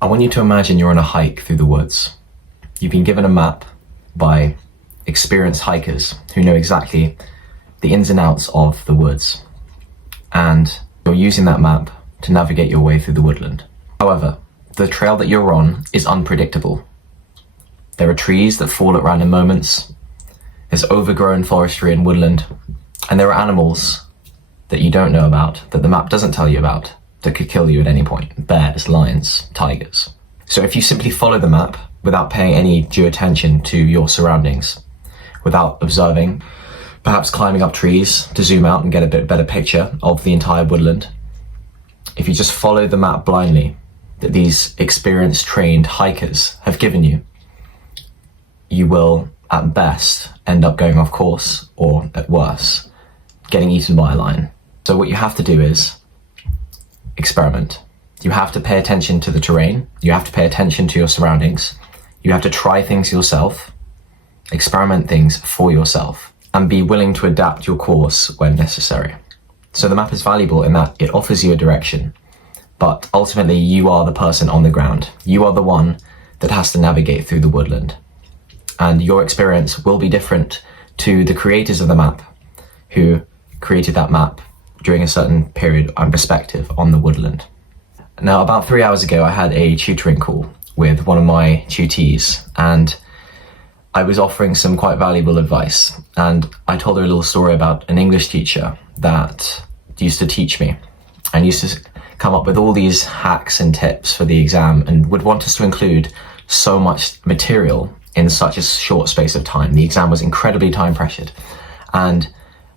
I want you to imagine you're on a hike through the woods. You've been given a map by experienced hikers who know exactly the ins and outs of the woods, and you're using that map to navigate your way through the woodland. However, the trail that you're on is unpredictable. There are trees that fall at random moments, there's overgrown forestry and woodland, and there are animals that you don't know about, that the map doesn't tell you about, that could kill you at any point. Bears, lions, tigers. So if you simply follow the map without paying any due attention to your surroundings, without observing, perhaps climbing up trees to zoom out and get a bit better picture of the entire woodland, if you just follow the map blindly that these experienced, trained hikers have given you, you will, at best, end up going off course, or at worst, getting eaten by a lion. So what you have to do is experiment. You have to pay attention to the terrain, you have to pay attention to your surroundings, you have to try things yourself, experiment things for yourself, and be willing to adapt your course when necessary. So the map is valuable in that it offers you a direction, but ultimately you are the person on the ground. You are the one that has to navigate through the woodland. And your experience will be different to the creators of the map, who created that map during a certain period and perspective on the woodland. Now, about 3 hours ago, I had a tutoring call with one of my tutees, and I was offering some quite valuable advice. And I told her a little story about an English teacher that used to teach me and used to come up with all these hacks and tips for the exam and would want us to include so much material in such a short space of time. The exam was incredibly time pressured. And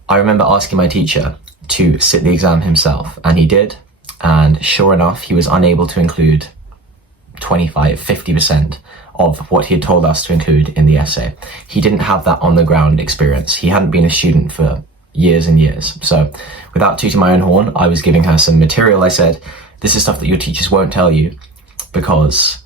I remember asking my teacher to sit the exam himself, and he did. And sure enough, he was unable to include 50% of what he had told us to include in the essay. He didn't have that on the ground experience. He hadn't been a student for years and years. So without tooting my own horn, I was giving her some material. I said, this is stuff that your teachers won't tell you because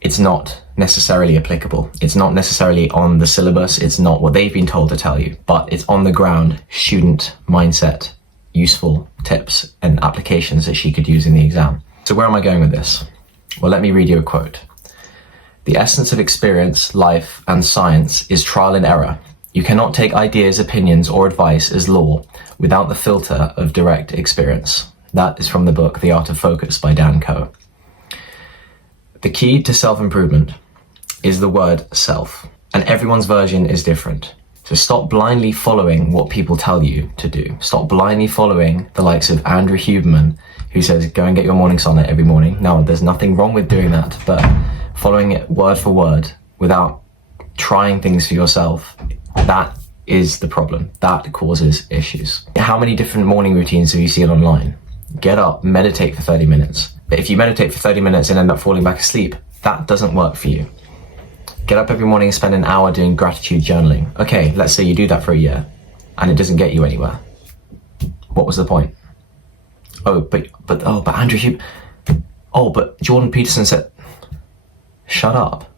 it's not necessarily applicable. It's not necessarily on the syllabus. It's not what they've been told to tell you, but it's on the ground student mindset, useful tips and applications that she could use in the exam. So where am I going with this? Well, let me read you a quote. The essence of experience, life, and science is trial and error. You cannot take ideas, opinions, or advice as law without the filter of direct experience. That is from the book The Art of Focus by Dan Coe. The key to self-improvement is the word self, and everyone's version is different. So stop blindly following what people tell you to do. Stop blindly following the likes of Andrew Huberman, who says, go and get your morning sonnet every morning. No, there's nothing wrong with doing that, but following it word for word without trying things for yourself, that is the problem. That causes issues. How many different morning routines have you seen online? Get up, meditate for 30 minutes. But if you meditate for 30 minutes and end up falling back asleep, that doesn't work for you. Get up every morning and spend an hour doing gratitude journaling. Okay, let's say you do that for a year and it doesn't get you anywhere. What was the point? But Andrew but Jordan Peterson said, shut up.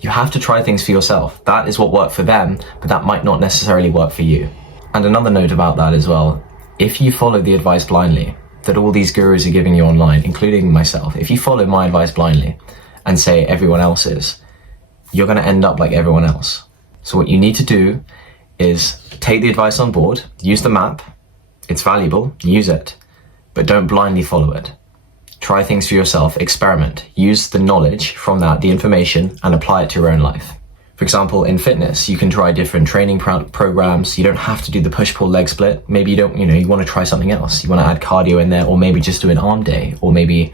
You have to try things for yourself. That is what worked for them, but that might not necessarily work for you. And another note about that as well, if you follow the advice blindly that all these gurus are giving you online, including myself, if you follow my advice blindly and say everyone else is, you're going to end up like everyone else. So what you need to do is take the advice on board, use the map, it's valuable, use it, but don't blindly follow it. Try things for yourself, experiment, use the knowledge from that, the information, and apply it to your own life. For example, in fitness, you can try different training programs. You don't have to do the push-pull leg split. Maybe you want to try something else. You want to add cardio in there, or maybe just do an arm day, or maybe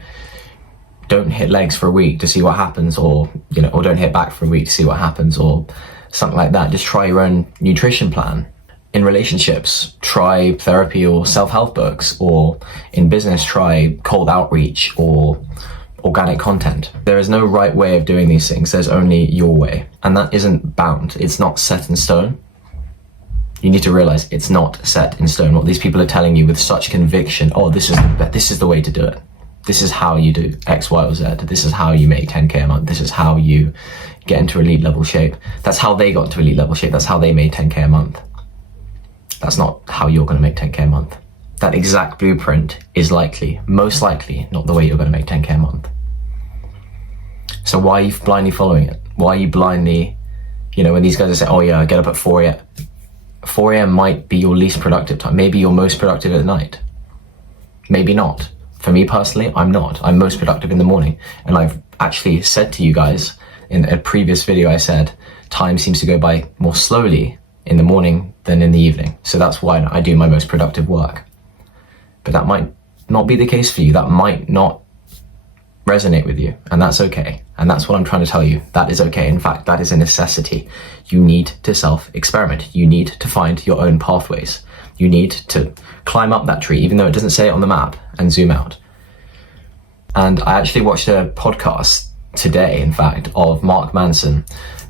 don't hit legs for a week to see what happens, or don't hit back for a week to see what happens, or something like that. Just try your own nutrition plan. In relationships, try therapy or self-help books, or in business, try cold outreach or organic content. There is no right way of doing these things. There's only your way, and that isn't bound. It's not set in stone. You need to realize it's not set in stone. What these people are telling you with such conviction, this is the way to do it. This is how you do X, Y, or Z. This is how you make 10K a month. This is how you get into elite level shape. That's how they got into elite level shape. That's how they made 10K a month. That's not how you're going to make 10K a month. That exact blueprint is most likely not the way you're going to make 10K So why are you blindly following it? Why are you blindly, when these guys are saying, oh yeah, I get up at 4 a.m. 4 a.m. might be your least productive time. Maybe you're most productive at night. Maybe not. For me personally, I'm not. I'm most productive in the morning. And I've actually said to you guys in a previous video, I said, time seems to go by more slowly in the morning than in the evening. So that's why I do my most productive work. But that might not be the case for you. That might not resonate with you, and that's okay. And that's what I'm trying to tell you. That is okay. In fact, that is a necessity. You need to self-experiment. You need to find your own pathways. You need to climb up that tree, even though it doesn't say it on the map, and zoom out. And I actually watched a podcast today, in fact, of Mark Manson,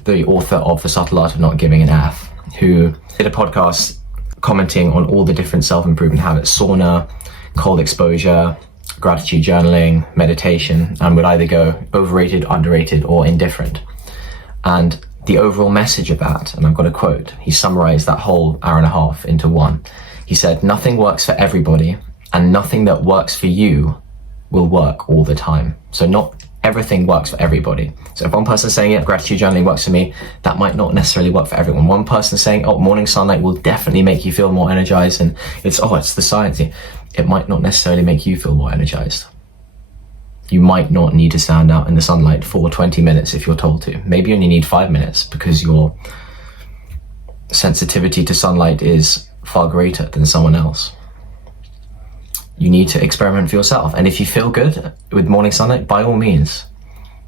the author of The Subtle Art of Not Giving an F, who did a podcast commenting on all the different self-improvement habits: sauna, cold exposure, gratitude journaling, meditation, and would either go overrated, underrated, or indifferent. And the overall message of that, and I've got a quote, he summarized that whole hour and a half into one. He said, nothing works for everybody, and nothing that works for you will work all the time. So not everything works for everybody. So if one person's saying, yeah, gratitude journaling works for me, that might not necessarily work for everyone. One person saying, oh, morning sunlight will definitely make you feel more energized, and it's the science. It might not necessarily make you feel more energized. You might not need to stand out in the sunlight for 20 minutes if you're told to. Maybe you only need 5 minutes because your sensitivity to sunlight is far greater than someone else. You need to experiment for yourself. And if you feel good with morning sunlight, by all means,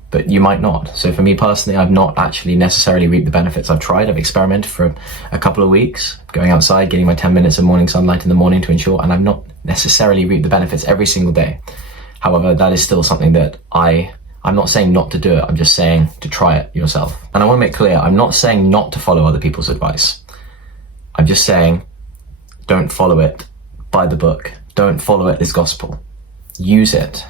but you might not. So for me personally, I've not actually necessarily reaped the benefits. I've experimented for a couple of weeks, going outside, getting my 10 minutes of morning sunlight in the morning to ensure, and I've not necessarily reaped the benefits every single day. However, that is still something that I'm not saying not to do it, I'm just saying to try it yourself. And I want to make clear, I'm not saying not to follow other people's advice. I'm just saying, don't follow it by the book. Don't follow it as gospel. Use it.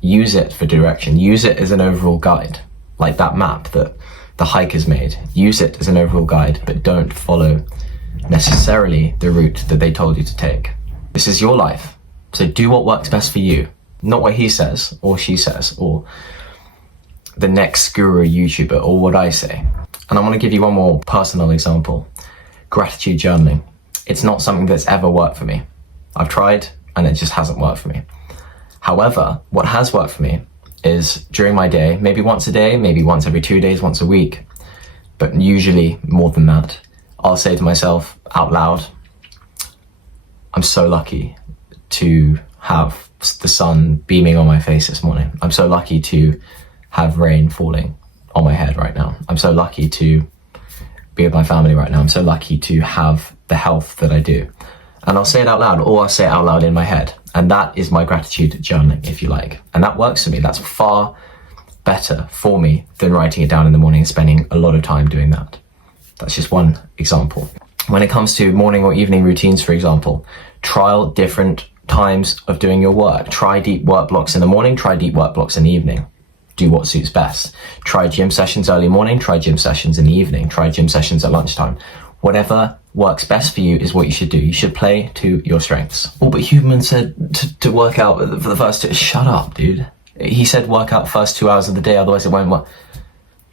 Use it for direction. Use it as an overall guide, like that map that the hikers made. Use it as an overall guide, but don't follow necessarily the route that they told you to take. This is your life, so do what works best for you, not what he says or she says or the next guru YouTuber or what I say. And I want to give you one more personal example. Gratitude journaling. It's not something that's ever worked for me. I've tried and it just hasn't worked for me. However, what has worked for me is during my day, maybe once a day, maybe once every 2 days, once a week, but usually more than that, I'll say to myself out loud, I'm so lucky to have the sun beaming on my face this morning. I'm so lucky to have rain falling on my head right now. I'm so lucky to be with my family right now. I'm so lucky to have the health that I do. And I'll say it out loud, or I'll say it out loud in my head. And that is my gratitude journaling, if you like. And that works for me. That's far better for me than writing it down in the morning and spending a lot of time doing that. That's just one example. When it comes to morning or evening routines, for example, trial different times of doing your work. Try deep work blocks in the morning, try deep work blocks in the evening. Do what suits best. Try gym sessions early morning, try gym sessions in the evening, try gym sessions at lunchtime. Whatever works best for you is what you should do. You should play to your strengths. Oh, but Huberman said to work out for the first two. Shut up, dude. He said work out first 2 hours of the day, otherwise it won't work.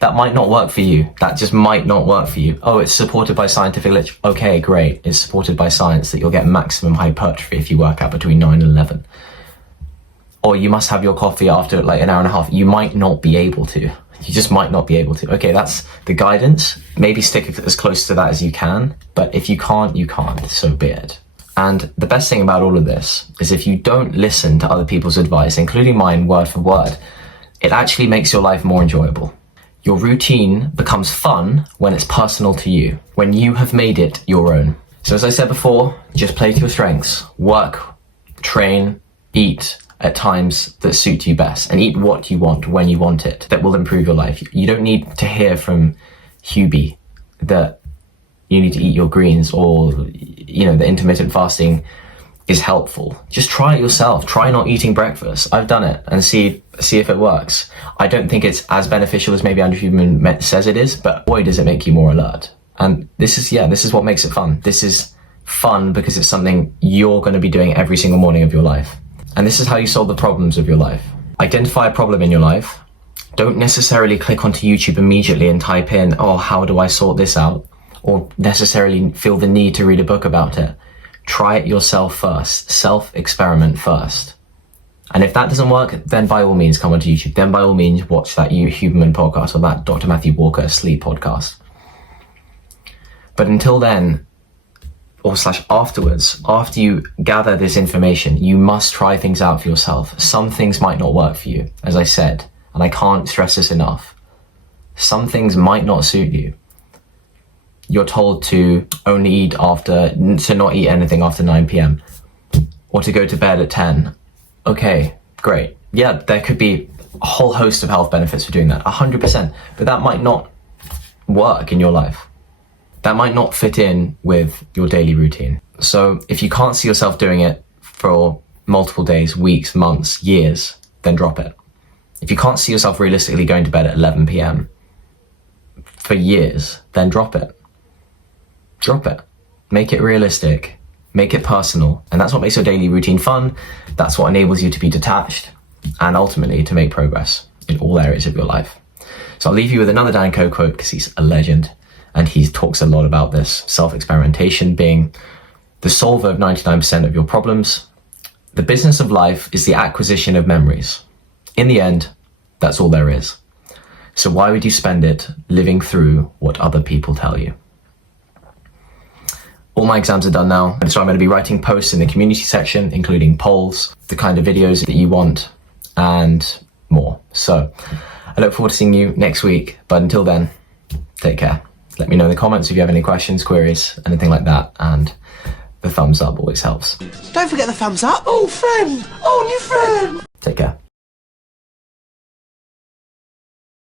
That might not work for you. That just might not work for you. Oh, it's supported by scientific literature. Okay, great. It's supported by science that you'll get maximum hypertrophy if you work out between 9 and 11. Or you must have your coffee after like an hour and a half. You might not be able to. You just might not be able to. Okay, that's the guidance. Maybe stick as close to that as you can. But if you can't, you can't. So be it. And the best thing about all of this is if you don't listen to other people's advice, including mine word for word, it actually makes your life more enjoyable. Your routine becomes fun when it's personal to you, when you have made it your own. So as I said before, just play to your strengths. Work, train, eat at times that suit you best, and eat what you want when you want it. That will improve your life. You don't need to hear from Hubie that you need to eat your greens or, the intermittent fasting is helpful. Just try it yourself. Try not eating breakfast. I've done it and see if it works. I don't think it's as beneficial as maybe Andrew Huberman says it is, but boy, does it make you more alert. And this is what makes it fun. This is fun because it's something you're going to be doing every single morning of your life. And this is how you solve the problems of your life. Identify a problem in your life, Don't necessarily click onto YouTube immediately and type in, oh, how do I sort this out? Or necessarily feel the need to read a book about it. Try it yourself first. Self-experiment first. And if that doesn't work, then by all means come onto YouTube. Then by all means watch that You Huberman podcast or that Dr. Matthew Walker sleep podcast. But until then, or slash afterwards, after you gather this information, you must try things out for yourself. Some things might not work for you, as I said, and I can't stress this enough. Some things might not suit you. You're told to only eat to not eat anything after 9 p.m. or to go to bed at 10. Okay, great. Yeah, there could be a whole host of health benefits for doing that, 100%, but that might not work in your life. That might not fit in with your daily routine. So if you can't see yourself doing it for multiple days, weeks, months, years, then drop it. If you can't see yourself realistically going to bed at 11 p.m. for years, then drop it. Drop it. Make it realistic. Make it personal. And that's what makes your daily routine fun. That's what enables you to be detached and ultimately to make progress in all areas of your life. So I'll leave you with another Dan Coe quote because he's a legend. And he talks a lot about this, self-experimentation being the solver of 99% of your problems. The business of life is the acquisition of memories. In the end, that's all there is. So why would you spend it living through what other people tell you? All my exams are done now, and so I'm going to be writing posts in the community section, including polls, the kind of videos that you want, and more. So I look forward to seeing you next week, but until then, take care. Let me know in the comments if you have any questions, queries, anything like that, and the thumbs up always helps. Don't forget the thumbs up. Oh, friend! Oh, new friend! Take care.